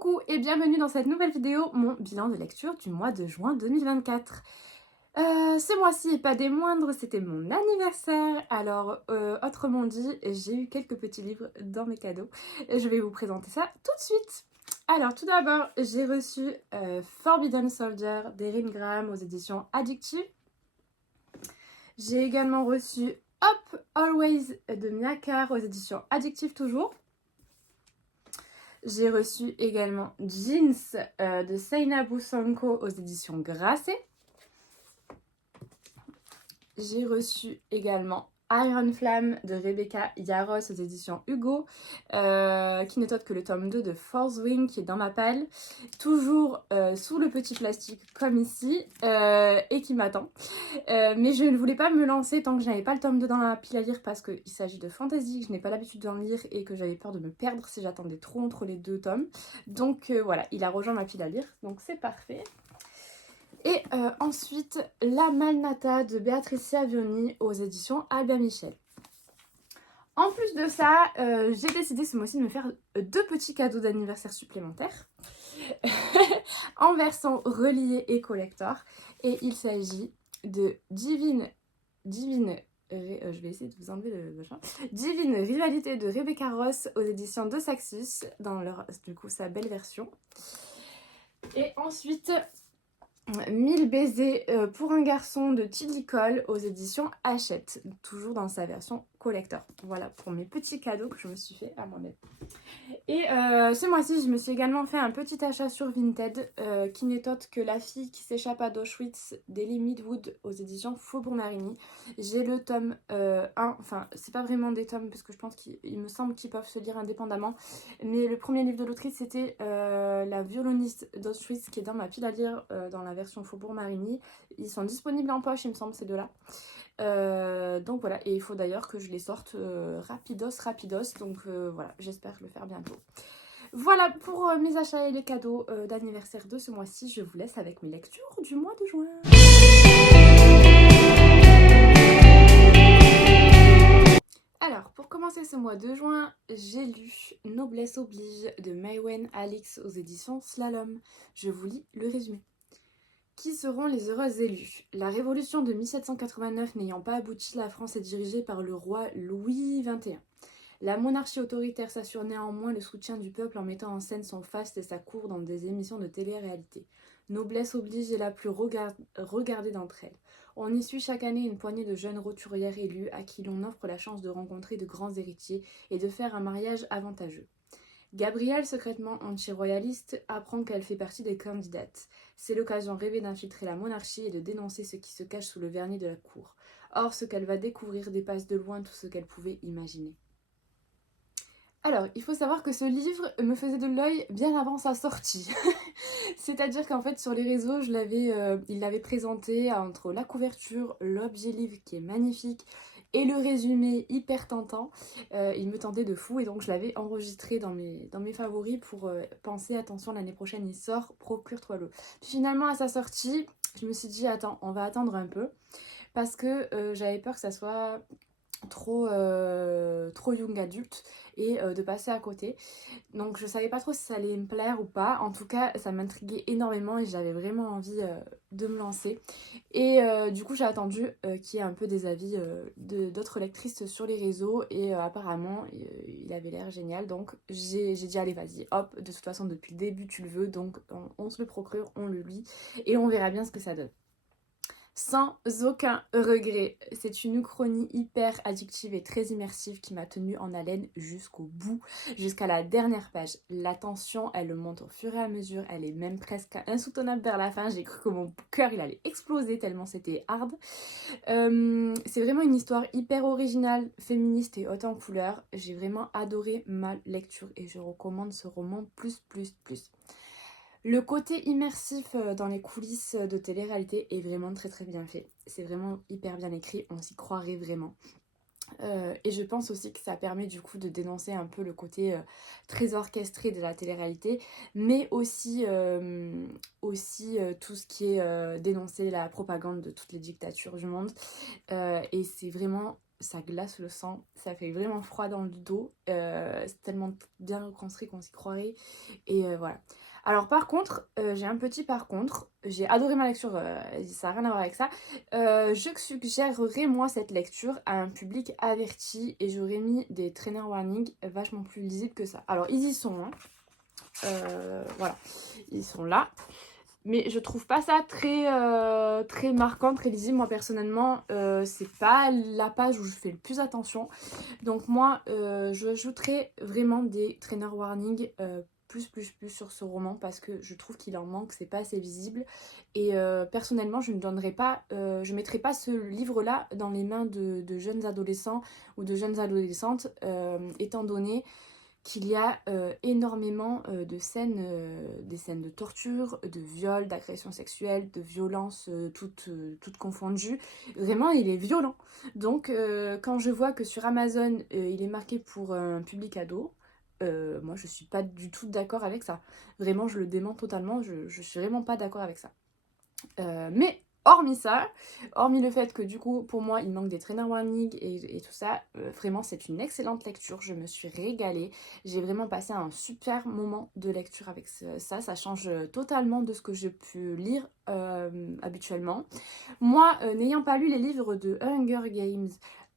Coucou et bienvenue dans cette nouvelle vidéo, mon bilan de lecture du mois de juin 2024. Ce mois-ci, et pas des moindres, c'était mon anniversaire. Alors, autrement dit, j'ai eu quelques petits livres dans mes cadeaux. Je vais vous présenter ça tout de suite. Alors, tout d'abord, j'ai reçu Forbidden Soldier d'Erin Graham aux éditions Addictive. J'ai également reçu Up Always de Mia Carr aux éditions Addictive toujours. J'ai reçu également Jeans de Seinabu Sanko aux éditions Grasset. J'ai reçu également Iron Flame de Rebecca Yarros aux éditions Hugo, qui n'est autre que le tome 2 de Fourth Wing qui est dans ma palle, toujours sous le petit plastique comme ici, et qui m'attend. Mais je ne voulais pas me lancer tant que je n'avais pas le tome 2 dans la pile à lire parce qu'il s'agit de fantasy, que je n'ai pas l'habitude d'en lire et que j'avais peur de me perdre si j'attendais trop entre les deux tomes. Donc voilà, il a rejoint ma pile à lire, donc c'est parfait. Et ensuite, La Malnata de Beatricia Vioni aux éditions Albin Michel. En plus de ça, j'ai décidé ce mois-ci de me faire deux petits cadeaux d'anniversaire supplémentaires en version reliée et collector. Et il s'agit de Divine je vais essayer de vous enlever le machin. Divine Rivalité de Rebecca Ross aux éditions de Saxus, dans leur, du coup, sa belle version. Et ensuite, 1000 baisers pour un garçon de Tilly Cole aux éditions Hachette, toujours dans sa version collector. Voilà pour mes petits cadeaux que je me suis fait à moi-même. Et ce mois-ci, je me suis également fait un petit achat sur Vinted qui n'est autre que La fille qui s'échappe à d'Auschwitz d'Ellie Midwood aux éditions Faubourg Marigny. J'ai le tome 1, enfin c'est pas vraiment des tomes parce que je pense qu'il me semble qu'ils peuvent se lire indépendamment, mais le premier livre de l'autrice c'était La violoniste d'Auschwitz qui est dans ma pile à lire dans la version Faubourg Marigny. Ils sont disponibles en poche, il me semble, ces deux-là. Donc voilà, et il faut d'ailleurs que je les sorte rapidos, donc voilà, j'espère le faire bientôt. Voilà pour mes achats et les cadeaux d'anniversaire de ce mois-ci. Je vous laisse avec mes lectures du mois de juin. Alors, pour commencer ce mois de juin, j'ai lu Noblesse oblige de Maïwenn Alix aux éditions Slalom. Je vous lis le résumé. Qui seront les heureux élus? La révolution de 1789 n'ayant pas abouti, la France est dirigée par le roi Louis XXI. La monarchie autoritaire s'assure néanmoins le soutien du peuple en mettant en scène son faste et sa cour dans des émissions de télé-réalité. Noblesse oblige est la plus regardée d'entre elles. On y suit chaque année une poignée de jeunes roturières élues à qui l'on offre la chance de rencontrer de grands héritiers et de faire un mariage avantageux. Gabrielle, secrètement anti-royaliste, apprend qu'elle fait partie des candidates. C'est l'occasion rêvée d'infiltrer la monarchie et de dénoncer ce qui se cache sous le vernis de la cour. Or, ce qu'elle va découvrir dépasse de loin tout ce qu'elle pouvait imaginer. Alors, il faut savoir que ce livre me faisait de l'œil bien avant sa sortie. C'est-à-dire qu'en fait, sur les réseaux, il l'avait présenté entre la couverture, l'objet livre qui est magnifique, et le résumé hyper tentant. Il me tentait de fou et donc je l'avais enregistré dans mes favoris pour penser, attention, l'année prochaine il sort, procure-toi-le. Puis finalement, à sa sortie, je me suis dit, attends, on va attendre un peu, parce que j'avais peur que ça soit trop young adulte et de passer à côté. Donc je savais pas trop si ça allait me plaire ou pas. En tout cas, ça m'intriguait énormément et j'avais vraiment envie de me lancer. Et du coup, j'ai attendu qu'il y ait un peu des avis d'autres lectrices sur les réseaux et apparemment, il avait l'air génial. Donc j'ai dit, allez, vas-y, hop, de toute façon, depuis le début, tu le veux. Donc on se le procure, on le lit et on verra bien ce que ça donne. Sans aucun regret. C'est une uchronie hyper addictive et très immersive qui m'a tenue en haleine jusqu'au bout, jusqu'à la dernière page. La tension, elle monte au fur et à mesure, elle est même presque insoutenable vers la fin. J'ai cru que mon cœur il allait exploser tellement c'était hard. C'est vraiment une histoire hyper originale, féministe et haute en couleurs. J'ai vraiment adoré ma lecture et je recommande ce roman plus. Le côté immersif dans les coulisses de télé-réalité est vraiment très bien fait. C'est vraiment hyper bien écrit, on s'y croirait vraiment. Et je pense aussi que ça permet du coup de dénoncer un peu le côté très orchestré de la télé-réalité, mais aussi tout ce qui est dénoncer la propagande de toutes les dictatures du monde. Et c'est vraiment ça glace le sang, ça fait vraiment froid dans le dos, c'est tellement bien reconstruit qu'on s'y croirait, et voilà. Alors par contre, j'ai un petit par contre, j'ai adoré ma lecture, ça n'a rien à voir avec ça. Je suggérerais moi cette lecture à un public averti et j'aurais mis des trainer warnings vachement plus lisibles que ça. Alors ils y sont, hein. Voilà, ils sont là. Mais je trouve pas ça très marquant, très lisible. Moi personnellement, c'est pas la page où je fais le plus attention. Donc moi, je ajouterais vraiment des trainer warnings plus sur ce roman parce que je trouve qu'il en manque, c'est pas assez visible. Et personnellement, je ne donnerais pas, je mettrais pas ce livre-là dans les mains de jeunes adolescents ou de jeunes adolescentes, étant donné qu'il y a énormément de scènes, des scènes de torture, de viol, d'agression sexuelle, de violence, toutes confondues. Vraiment, il est violent. Donc, quand je vois que sur Amazon, il est marqué pour un public ado, moi, je suis pas du tout d'accord avec ça. Vraiment, je le dément totalement. Je suis vraiment pas d'accord avec ça. Mais hormis ça, hormis le fait que du coup pour moi il manque des trainer warnings et tout ça, vraiment c'est une excellente lecture, je me suis régalée, j'ai vraiment passé un super moment de lecture avec ça, ça change totalement de ce que j'ai pu lire habituellement. Moi, n'ayant pas lu les livres de Hunger Games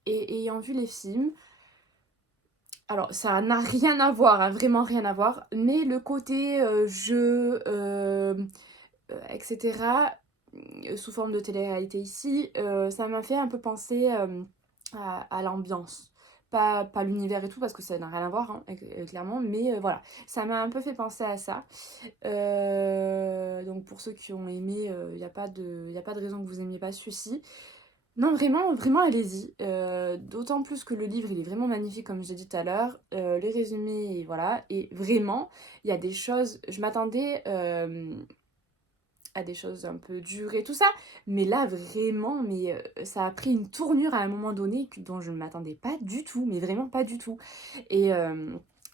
et ayant vu les films, alors ça n'a rien à voir, hein, vraiment rien à voir, mais le côté jeu, etc., sous forme de télé-réalité ici, ça m'a fait un peu penser à l'ambiance. Pas l'univers et tout, parce que ça n'a rien à voir, hein, clairement, mais voilà, ça m'a un peu fait penser à ça. Donc pour ceux qui ont aimé, il n'y a pas de raison que vous n'aimiez pas celui-ci. Non, vraiment, vraiment, allez-y. D'autant plus que le livre, il est vraiment magnifique, comme j'ai dit tout à l'heure. Les résumés, et voilà. Et vraiment, il y a des choses... Je m'attendais à des choses un peu dures et tout ça. Mais là, vraiment, mais ça a pris une tournure à un moment donné dont je ne m'attendais pas du tout. Mais vraiment pas du tout. Et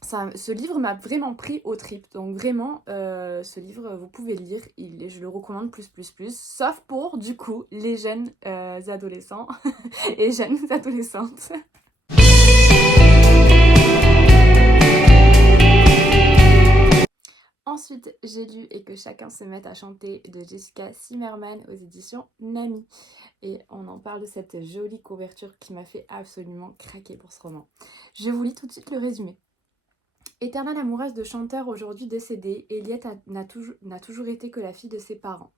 ce livre m'a vraiment pris aux tripes. Donc vraiment, ce livre, vous pouvez le lire. Je le recommande plus. Sauf pour, du coup, les jeunes adolescents et jeunes adolescentes. Ensuite, j'ai lu Et que chacun se mette à chanter de Jessica Zimmerman aux éditions Nami. Et on en parle de cette jolie couverture qui m'a fait absolument craquer pour ce roman. Je vous lis tout de suite le résumé. Éternelle amoureuse de chanteur aujourd'hui décédé, Eliette n'a toujours été que la fille de ses parents,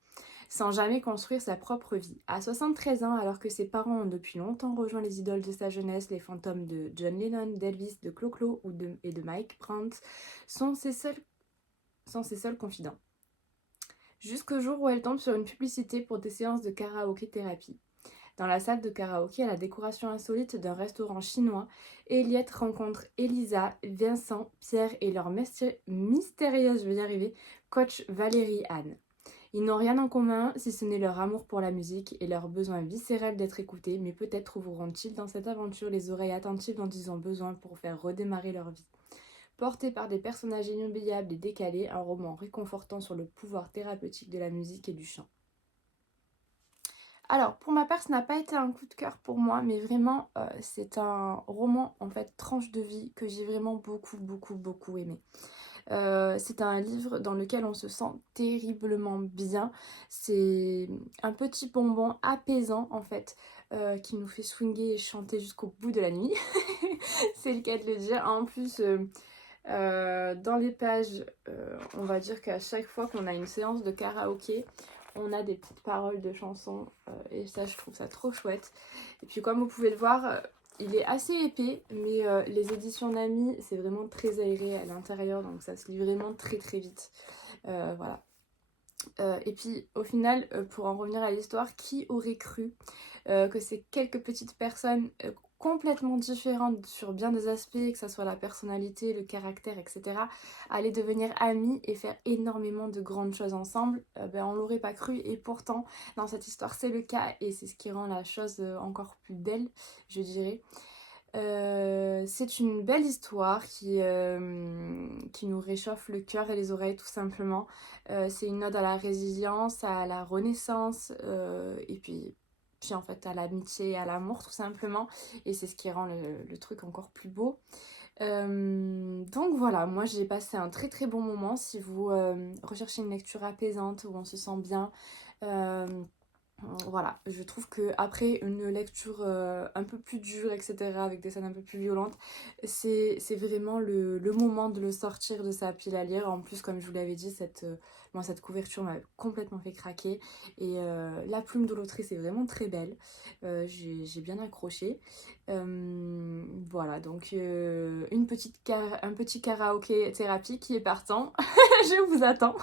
sans jamais construire sa propre vie. À 73 ans, alors que ses parents ont depuis longtemps rejoint les idoles de sa jeunesse, les fantômes de John Lennon, d'Elvis, de Clo-Clo et de Mike Brandt sont ses seuls confidents. Jusqu'au jour où elle tombe sur une publicité pour des séances de karaoké thérapie. Dans la salle de karaoké, à la décoration insolite d'un restaurant chinois, Eliette rencontre Elisa, Vincent, Pierre et leur mystérieuse, coach Valérie Anne. Ils n'ont rien en commun si ce n'est leur amour pour la musique et leur besoin viscéral d'être écoutés, mais peut-être trouveront-ils dans cette aventure les oreilles attentives dont ils ont besoin pour faire redémarrer leur vie. Porté par des personnages inoubliables et décalés, un roman réconfortant sur le pouvoir thérapeutique de la musique et du chant. Alors, pour ma part, ce n'a pas été un coup de cœur pour moi, mais vraiment, c'est un roman, en fait, tranche de vie que j'ai vraiment beaucoup aimé. C'est un livre dans lequel on se sent terriblement bien. C'est un petit bonbon apaisant, en fait, qui nous fait swinguer et chanter jusqu'au bout de la nuit. C'est le cas de le dire. En plus... dans les pages, on va dire qu'à chaque fois qu'on a une séance de karaoké, on a des petites paroles de chansons et ça, je trouve ça trop chouette. Et puis comme vous pouvez le voir, il est assez épais, mais les éditions Nami, c'est vraiment très aéré à l'intérieur, donc ça se lit vraiment très vite. Voilà. Et puis au final, pour en revenir à l'histoire, qui aurait cru que ces quelques petites personnes complètement différentes sur bien des aspects, que ce soit la personnalité, le caractère, etc., allaient devenir amies et faire énormément de grandes choses ensemble, on l'aurait pas cru et pourtant dans cette histoire c'est le cas et c'est ce qui rend la chose encore plus belle, je dirais. C'est une belle histoire qui nous réchauffe le cœur et les oreilles tout simplement. C'est une ode à la résilience, à la renaissance et puis puis en fait à l'amitié et à l'amour tout simplement, et c'est ce qui rend le truc encore plus beau. Donc voilà, moi j'ai passé un très très bon moment. Si vous recherchez une lecture apaisante où on se sent bien, euh, voilà, je trouve que après une lecture un peu plus dure, etc., avec des scènes un peu plus violentes, c'est vraiment le moment de le sortir de sa pile à lire. En plus, comme je vous l'avais dit, cette couverture m'a complètement fait craquer. Et la plume de l'autrice est vraiment très belle. J'ai bien accroché. Voilà, donc un petit karaoké thérapie qui est partant. Je vous attends.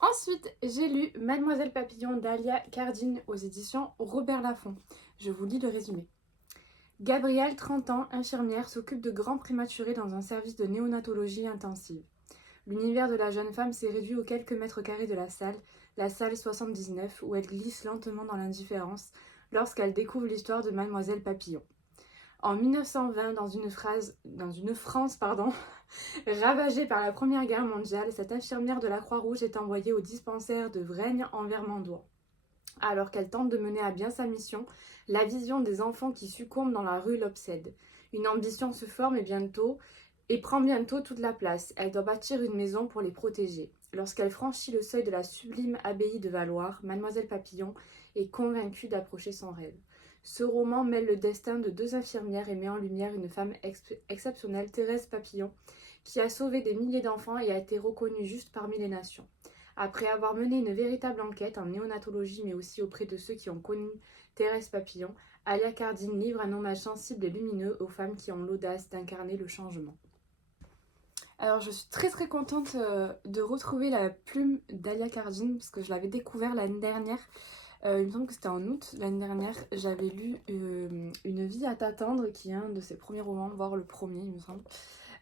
Ensuite, j'ai lu Mademoiselle Papillon d'Alia Cardine aux éditions Robert Laffont. Je vous lis le résumé. Gabrielle, 30 ans, infirmière, s'occupe de grands prématurés dans un service de néonatologie intensive. L'univers de la jeune femme s'est réduit aux quelques mètres carrés de la salle 79, où elle glisse lentement dans l'indifférence lorsqu'elle découvre l'histoire de Mademoiselle Papillon. En 1920, dans une France ravagée par la Première Guerre mondiale, cette infirmière de la Croix-Rouge est envoyée au dispensaire de Vraignes en Vermandois. Alors qu'elle tente de mener à bien sa mission, la vision des enfants qui succombent dans la rue l'obsède. Une ambition se forme et prend bientôt toute la place. Elle doit bâtir une maison pour les protéger. Lorsqu'elle franchit le seuil de la sublime abbaye de Valloire, Mademoiselle Papillon est convaincue d'approcher son rêve. Ce roman mêle le destin de deux infirmières et met en lumière une femme exceptionnelle, Thérèse Papillon, qui a sauvé des milliers d'enfants et a été reconnue juste parmi les nations. Après avoir mené une véritable enquête en néonatologie, mais aussi auprès de ceux qui ont connu Thérèse Papillon, Alia Cardine livre un hommage sensible et lumineux aux femmes qui ont l'audace d'incarner le changement. Alors je suis très très contente de retrouver la plume d'Alia Cardine, parce que je l'avais découvert l'année dernière. Il me semble que c'était en août l'année dernière. J'avais lu Une vie à t'attendre, qui est un de ses premiers romans, voire le premier il me semble,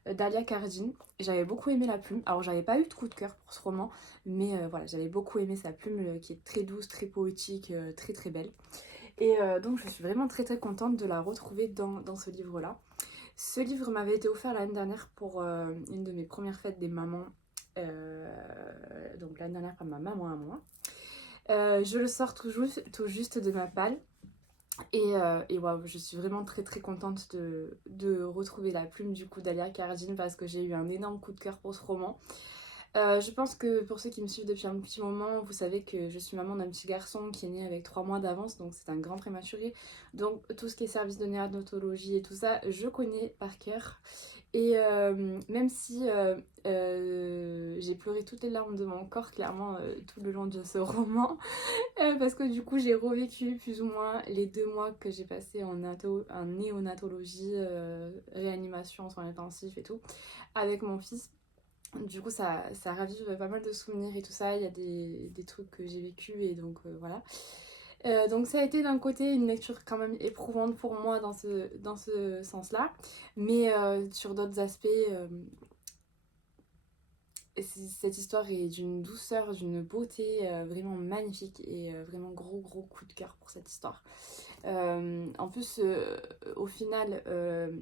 d'Alia Cardine. J'avais beaucoup aimé la plume. Alors j'avais pas eu de coup de cœur pour ce roman, mais voilà, j'avais beaucoup aimé sa plume qui est très douce, très poétique, très très belle. Et donc je suis vraiment très très contente de la retrouver dans ce livre-là. Ce livre m'avait été offert l'année dernière pour une de mes premières fêtes des mamans. Donc l'année dernière par ma maman à moi. Je le sors tout juste de ma palle. Et wow, je suis vraiment très très contente de retrouver la plume du coup d'Alia Cardine, parce que j'ai eu un énorme coup de cœur pour ce roman. Je pense que pour ceux qui me suivent depuis un petit moment, vous savez que je suis maman d'un petit garçon qui est né avec 3 mois d'avance, donc c'est un grand prématuré. Donc tout ce qui est service de néonatologie et tout ça, je connais par cœur. Et même si j'ai pleuré toutes les larmes de mon corps, clairement, tout le long de ce roman, parce que du coup j'ai revécu plus ou moins les 2 mois que j'ai passé en néonatologie, réanimation, soins intensifs et tout, avec mon fils. Du coup, ça ravive pas mal de souvenirs et tout ça. Il y a des trucs que j'ai vécu et donc voilà. Donc ça a été d'un côté une lecture quand même éprouvante pour moi dans ce sens-là. Mais sur d'autres aspects, cette histoire est d'une douceur, d'une beauté vraiment magnifique, et vraiment gros coup de cœur pour cette histoire. En plus, au final,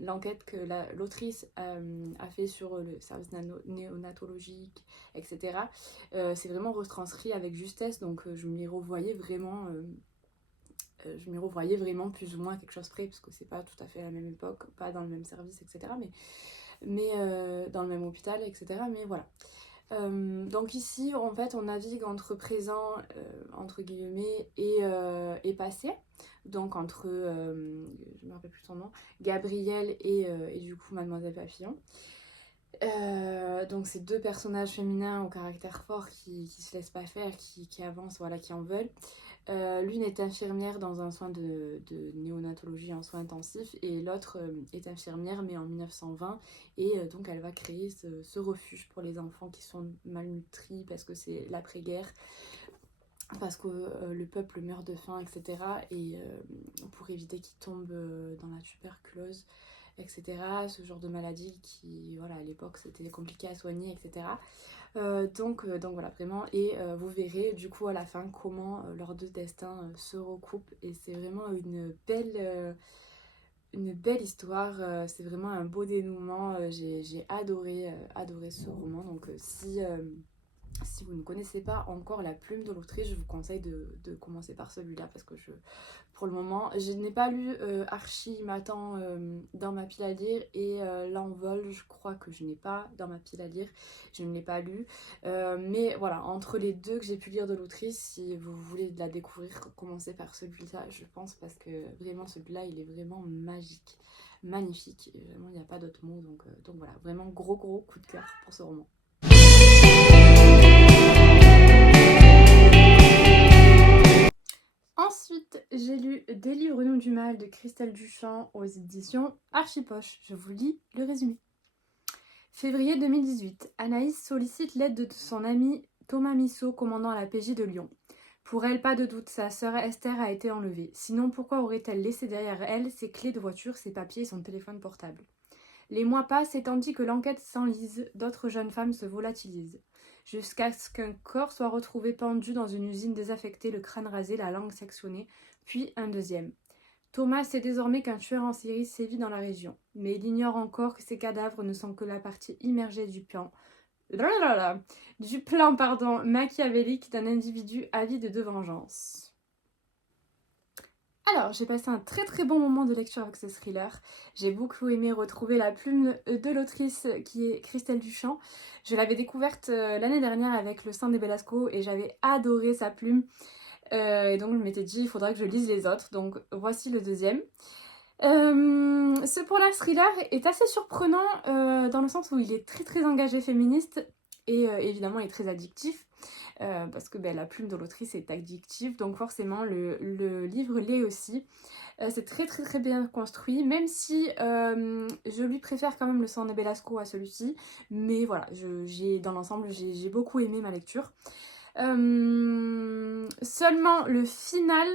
l'enquête que l'autrice a fait sur le service néonatologique, etc., c'est vraiment retranscrit avec justesse, donc je m'y revoyais vraiment. Plus ou moins à quelque chose près, parce que c'est pas tout à fait la même époque, pas dans le même service, etc., mais dans le même hôpital, etc., mais voilà. Donc ici, en fait, on navigue entre présent, entre guillemets, et passé. Donc entre, je me rappelle plus son nom, Gabrielle et du coup Mademoiselle Papillon. Donc ces deux personnages féminins au caractère fort qui se laissent pas faire, qui avancent, voilà, qui en veulent. L'une est infirmière dans un soin de néonatologie en soins intensifs, et l'autre est infirmière mais en 1920, et donc elle va créer ce refuge pour les enfants qui sont malnutris parce que c'est l'après-guerre, parce que le peuple meurt de faim, etc. Et pour éviter qu'ils tombent dans la tuberculose, etc. Ce genre de maladie qui, voilà, à l'époque c'était compliqué à soigner, etc. Donc voilà, vraiment, et vous verrez du coup à la fin comment leurs deux destins se recoupent, et c'est vraiment une belle une belle histoire, c'est vraiment un beau dénouement, j'ai adoré ce roman, donc si vous ne connaissez pas encore La Plume de l'Autriche, je vous conseille de commencer par celui-là parce que pour le moment, je n'ai pas lu Archie m'attend dans ma pile à lire et L'Envol, je crois que je n'ai pas dans ma pile à lire, je ne l'ai pas lu. Mais voilà, entre les deux que j'ai pu lire de l'Autriche, si vous voulez la découvrir, commencez par celui-là, je pense, parce que vraiment celui-là, il est vraiment magique, magnifique, et vraiment il n'y a pas d'autre mot, donc voilà, vraiment gros coup de cœur pour ce roman. Ensuite, j'ai lu Des livres nous du mal de Christelle Duchamp aux éditions Archipoche. Je vous lis le résumé. Février 2018, Anaïs sollicite l'aide de son ami Thomas Missot, commandant la PJ de Lyon. Pour elle, pas de doute, sa sœur Esther a été enlevée. Sinon, pourquoi aurait-elle laissé derrière elle ses clés de voiture, ses papiers et son téléphone portable ? Les mois passent et tandis que l'enquête s'enlise, d'autres jeunes femmes se volatilisent. Jusqu'à ce qu'un corps soit retrouvé pendu dans une usine désaffectée, le crâne rasé, la langue sectionnée, puis un deuxième. Thomas sait désormais qu'un tueur en série sévit dans la région, mais il ignore encore que ces cadavres ne sont que la partie immergée du plan machiavélique d'un individu avide de vengeance. Alors, j'ai passé un très bon moment de lecture avec ce thriller. J'ai beaucoup aimé retrouver La Plume de l'autrice qui est Christelle Duchamp. Je l'avais découverte l'année dernière avec Le Sang des Belasco et j'avais adoré sa plume. Et donc je m'étais dit, il faudra que je lise les autres. Donc voici le deuxième. Ce polar thriller est assez surprenant dans le sens où il est très engagé féministe et évidemment il est très addictif. Parce que la plume de l'autrice est addictive, donc forcément le livre l'est aussi. C'est très bien construit, même si je lui préfère quand même Le Sang de Belasco à celui-ci, mais voilà, dans l'ensemble j'ai beaucoup aimé ma lecture. Seulement le final,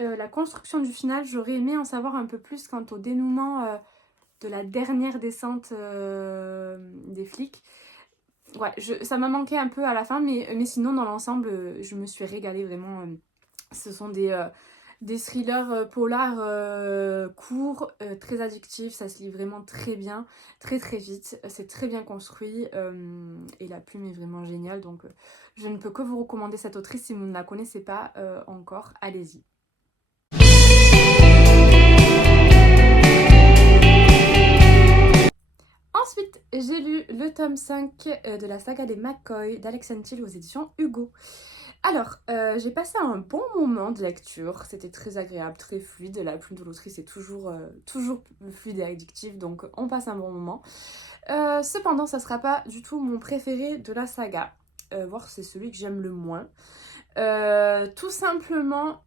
la construction du final, j'aurais aimé en savoir un peu plus quant au dénouement de la dernière descente des flics. Ouais, ça m'a manqué un peu à la fin, mais sinon, dans l'ensemble, je me suis régalée vraiment. Ce sont des thrillers polars courts, très addictifs, ça se lit vraiment très bien, très vite. C'est très bien construit et la plume est vraiment géniale. Donc, je ne peux que vous recommander cette autrice si vous ne la connaissez pas encore. Allez-y. Ensuite, j'ai lu le tome 5 de la saga des McCoy d'Alexandre Thiel aux éditions Hugo. Alors, j'ai passé un bon moment de lecture, c'était très agréable, très fluide. La plume de l'autrice est toujours fluide et addictive, donc on passe un bon moment. Cependant, ça ne sera pas du tout mon préféré de la saga, voire c'est celui que j'aime le moins. Tout simplement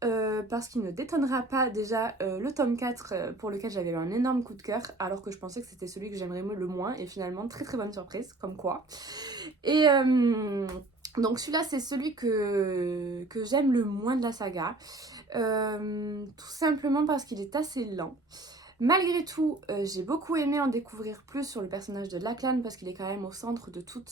parce qu'il ne détonnera pas déjà le tome 4 pour lequel j'avais eu un énorme coup de cœur alors que je pensais que c'était celui que j'aimerais le moins et finalement très bonne surprise, comme quoi. Et donc celui-là c'est celui que j'aime le moins de la saga, tout simplement parce qu'il est assez lent. Malgré tout, j'ai beaucoup aimé en découvrir plus sur le personnage de Lachlan parce qu'il est quand même au centre de tous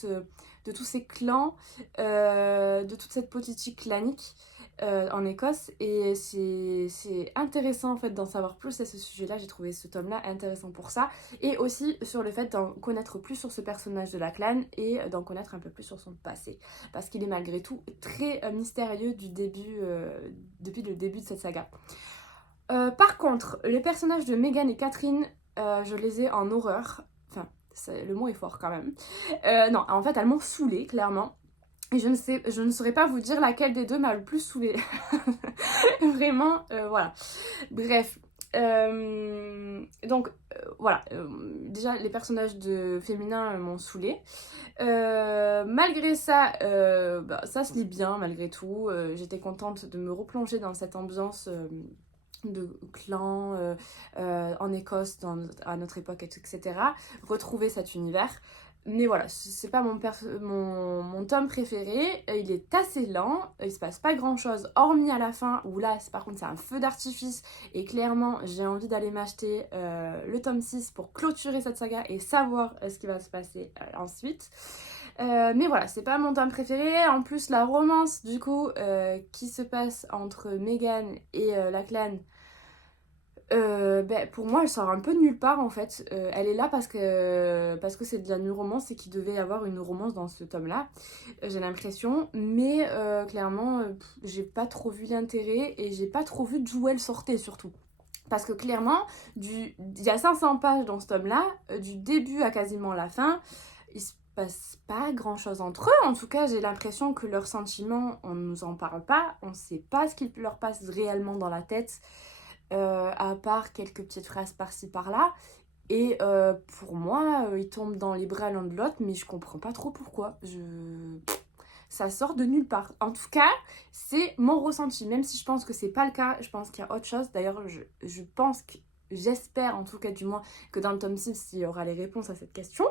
ces clans, de toute cette politique clanique en Écosse. Et c'est intéressant en fait d'en savoir plus à ce sujet-là. J'ai trouvé ce tome-là intéressant pour ça. Et aussi sur le fait d'en connaître plus sur ce personnage de Lachlan et d'en connaître un peu plus sur son passé. Parce qu'il est malgré tout très mystérieux depuis le début de cette saga. Par contre, les personnages de Megan et Catherine, je les ai en horreur. Enfin, le mot est fort quand même. Non, en fait, elles m'ont saoulée, clairement. Et je ne saurais pas vous dire laquelle des deux m'a le plus saoulée. Vraiment, voilà. Bref. Donc, voilà. Déjà, les personnages féminins m'ont saoulée. Malgré ça, ça se lit bien, malgré tout. J'étais contente de me replonger dans cette ambiance de clan en Écosse à notre époque, etc. Retrouver cet univers. Mais voilà, c'est pas mon tome préféré. Il est assez lent, il se passe pas grand chose, hormis à la fin, où là, par contre, c'est un feu d'artifice. Et clairement, j'ai envie d'aller m'acheter le tome 6 pour clôturer cette saga et savoir ce qui va se passer ensuite. Mais voilà, c'est pas mon tome préféré. En plus, la romance, du coup, qui se passe entre Megan et Lachlan, Pour moi, elle sort un peu de nulle part en fait. Elle est là parce que c'est de la new romance et qu'il devait y avoir une romance dans ce tome-là, j'ai l'impression. Mais clairement, j'ai pas trop vu l'intérêt et j'ai pas trop vu d'où elle sortait surtout. Parce que clairement, il y a 500 pages dans ce tome-là, du début à quasiment la fin, il se passe pas grand-chose entre eux. En tout cas, j'ai l'impression que leurs sentiments, on ne nous en parle pas, on sait pas ce qu'il leur passe réellement dans la tête, à part quelques petites phrases par-ci par-là. Et pour moi, ils tombent dans les bras l'un de l'autre, mais je comprends pas trop pourquoi. Ça sort de nulle part. En tout cas, c'est mon ressenti. Même si je pense que c'est pas le cas, je pense qu'il y a autre chose. D'ailleurs, je pense que. J'espère en tout cas du moins que dans le tome 6 il y aura les réponses à cette question.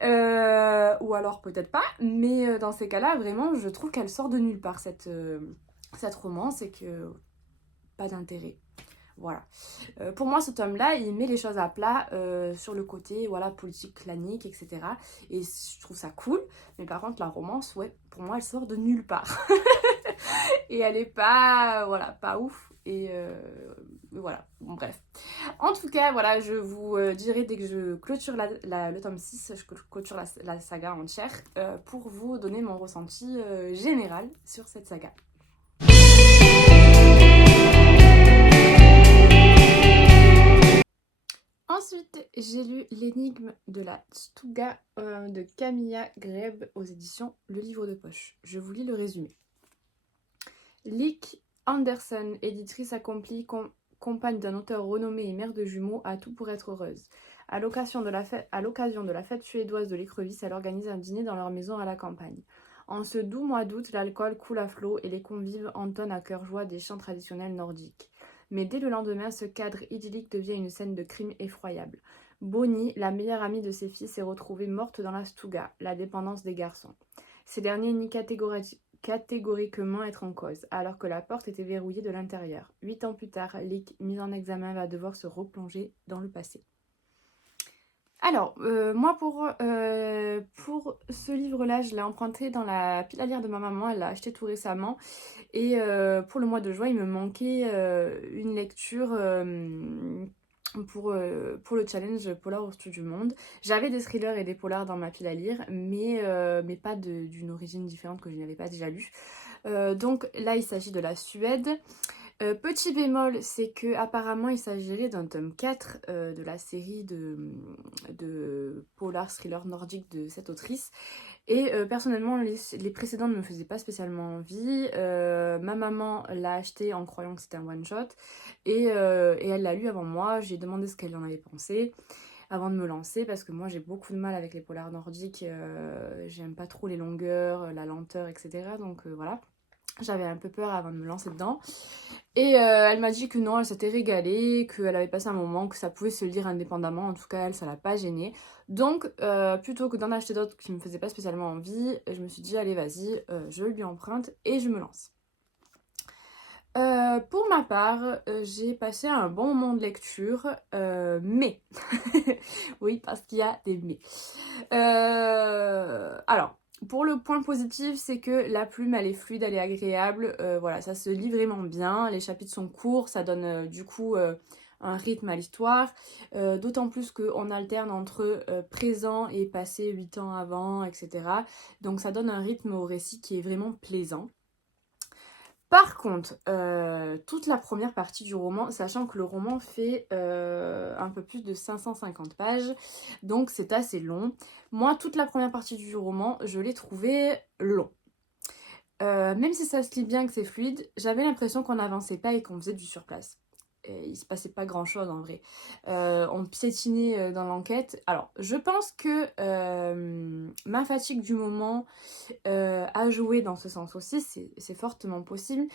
Ou alors peut-être pas. Mais dans ces cas-là, vraiment, je trouve qu'elle sort de nulle part cette romance et que pas d'intérêt. Voilà. Pour moi, ce tome-là, il met les choses à plat sur le côté voilà, politique, clanique, etc. Et je trouve ça cool. Mais par contre, la romance, ouais, pour moi, elle sort de nulle part. Et elle est pas, voilà, pas ouf. Et voilà, bon, bref. En tout cas, voilà, je vous dirai dès que je clôture le tome 6, je clôture la saga entière, pour vous donner mon ressenti général sur cette saga. Ensuite, j'ai lu L'énigme de la Stuga de Camilla Greb aux éditions Le Livre de Poche. Je vous lis le résumé. Lick Anderson, éditrice accomplie, compagne d'un auteur renommé et mère de jumeaux, a tout pour être heureuse. À l'occasion de la fête suédoise de l'écrevisse, elle organise un dîner dans leur maison à la campagne. En ce doux mois d'août, l'alcool coule à flot et les convives entonnent à cœur joie des chants traditionnels nordiques. Mais dès le lendemain, ce cadre idyllique devient une scène de crime effroyable. Bonnie, la meilleure amie de ses fils, est retrouvée morte dans la Stuga, la dépendance des garçons. Ces derniers nient catégoriquement être en cause, alors que la porte était verrouillée de l'intérieur. 8 ans plus tard, Lick, mise en examen, va devoir se replonger dans le passé. Alors, moi pour ce livre-là, je l'ai emprunté dans la pile à lire de ma maman, elle l'a acheté tout récemment. Et pour le mois de juin, il me manquait une lecture pour le challenge Polar au-dessus du monde. J'avais des thrillers et des polars dans ma pile à lire, mais pas d'une origine différente que je n'avais pas déjà lue. Donc là, il s'agit de la Suède. Petit bémol, c'est que apparemment il s'agirait d'un tome 4 de la série de polar thriller nordique de cette autrice. Et personnellement, les précédents ne me faisaient pas spécialement envie. Ma maman l'a acheté en croyant que c'était un one-shot. Et elle l'a lu avant moi. J'ai demandé ce qu'elle en avait pensé avant de me lancer. Parce que moi, j'ai beaucoup de mal avec les polars nordiques. J'aime pas trop les longueurs, la lenteur, etc. Donc voilà. J'avais un peu peur avant de me lancer dedans. Et elle m'a dit que non, elle s'était régalée, qu'elle avait passé un moment, que ça pouvait se lire indépendamment. En tout cas, elle, ça l'a pas gênée. Donc, plutôt que d'en acheter d'autres qui me faisaient pas spécialement envie, je me suis dit, allez, vas-y, je lui emprunte et je me lance. Pour ma part, j'ai passé un bon moment de lecture, mais... oui, parce qu'il y a des mais. Alors, pour le point positif, c'est que la plume, elle est fluide, elle est agréable. Voilà, ça se lit vraiment bien. Les chapitres sont courts, ça donne du coup un rythme à l'histoire. D'autant plus qu'on alterne entre présent et passé 8 ans avant, etc. Donc ça donne un rythme au récit qui est vraiment plaisant. Par contre, toute la première partie du roman, sachant que le roman fait un peu plus de 550 pages, donc c'est assez long. Moi, toute la première partie du roman, je l'ai trouvé long. Même si ça se lit bien, que c'est fluide, j'avais l'impression qu'on n'avançait pas et qu'on faisait du surplace. Et il se passait pas grand chose en vrai. On piétinait dans l'enquête. Alors, je pense que ma fatigue du moment a joué dans ce sens aussi, c'est fortement possible.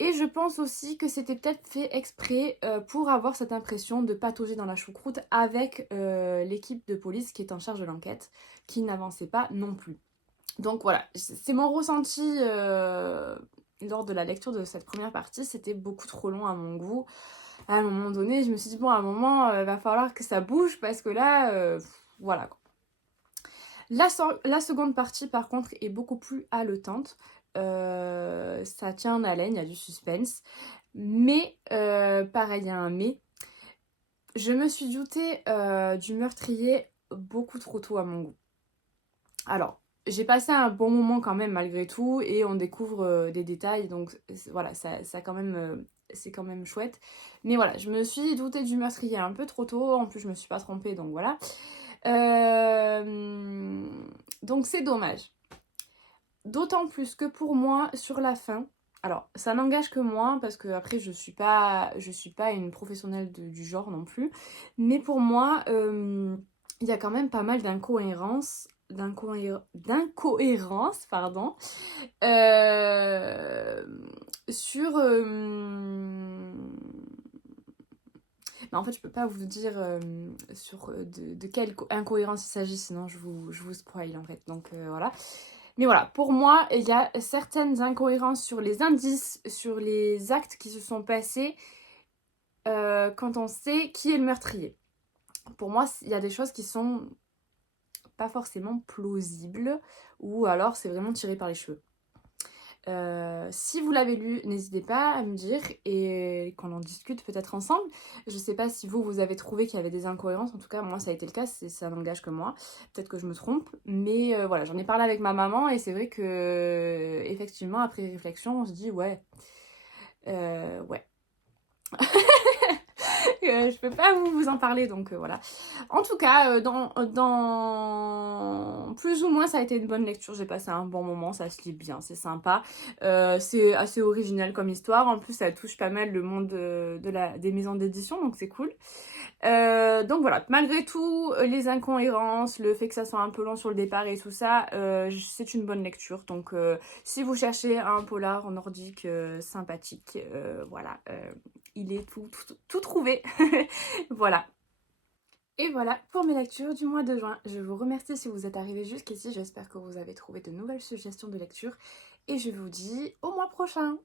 Et je pense aussi que c'était peut-être fait exprès pour avoir cette impression de patauger dans la choucroute avec l'équipe de police qui est en charge de l'enquête, qui n'avançait pas non plus. Donc voilà, c'est mon ressenti lors de la lecture de cette première partie, c'était beaucoup trop long à mon goût. À un moment donné, je me suis dit, bon, à un moment, il va falloir que ça bouge parce que là, voilà quoi. La seconde partie, par contre, est beaucoup plus haletante. Ça tient en haleine, il y a du suspense. Mais, pareil, il y a un mais, je me suis doutée du meurtrier beaucoup trop tôt à mon goût. Alors, j'ai passé un bon moment quand même malgré tout et on découvre des détails, donc voilà, ça quand même, c'est quand même chouette. Mais voilà, je me suis doutée du meurtrier un peu trop tôt, en plus je me suis pas trompée, donc voilà. Euh, donc c'est dommage. D'autant plus que pour moi, sur la fin, alors ça n'engage que moi, parce que après je suis pas une professionnelle du genre non plus, mais pour moi, il y a quand même pas mal d'incohérences, pardon, euh, sur... mais en fait, je peux pas vous dire sur de quelle incohérence il s'agit, sinon je vous spoil en fait. Donc voilà. Mais voilà, pour moi, il y a certaines incohérences sur les indices, sur les actes qui se sont passés quand on sait qui est le meurtrier. Pour moi, il y a des choses qui sont pas forcément plausibles, ou alors c'est vraiment tiré par les cheveux. Si vous l'avez lu, n'hésitez pas à me dire et qu'on en discute peut-être ensemble. Je sais pas si vous avez trouvé qu'il y avait des incohérences. En tout cas, moi, ça a été le cas. Ça n'engage que moi. Peut-être que je me trompe. Mais voilà, j'en ai parlé avec ma maman et c'est vrai que, effectivement, après réflexion, on se dit, ouais. Ouais. Je peux pas vous en parler, donc voilà. En tout cas, dans plus ou moins, ça a été une bonne lecture. J'ai passé un bon moment, ça se lit bien, c'est sympa. C'est assez original comme histoire. En plus, ça touche pas mal le monde des maisons d'édition, donc c'est cool. Donc voilà, malgré tout, les incohérences, le fait que ça soit un peu long sur le départ et tout ça, c'est une bonne lecture. Donc si vous cherchez un polar nordique sympathique, voilà, il est tout trouvé. Voilà. Et voilà pour mes lectures du mois de juin. Je vous remercie si vous êtes arrivés jusqu'ici. J'espère que vous avez trouvé de nouvelles suggestions de lecture. Et je vous dis au mois prochain.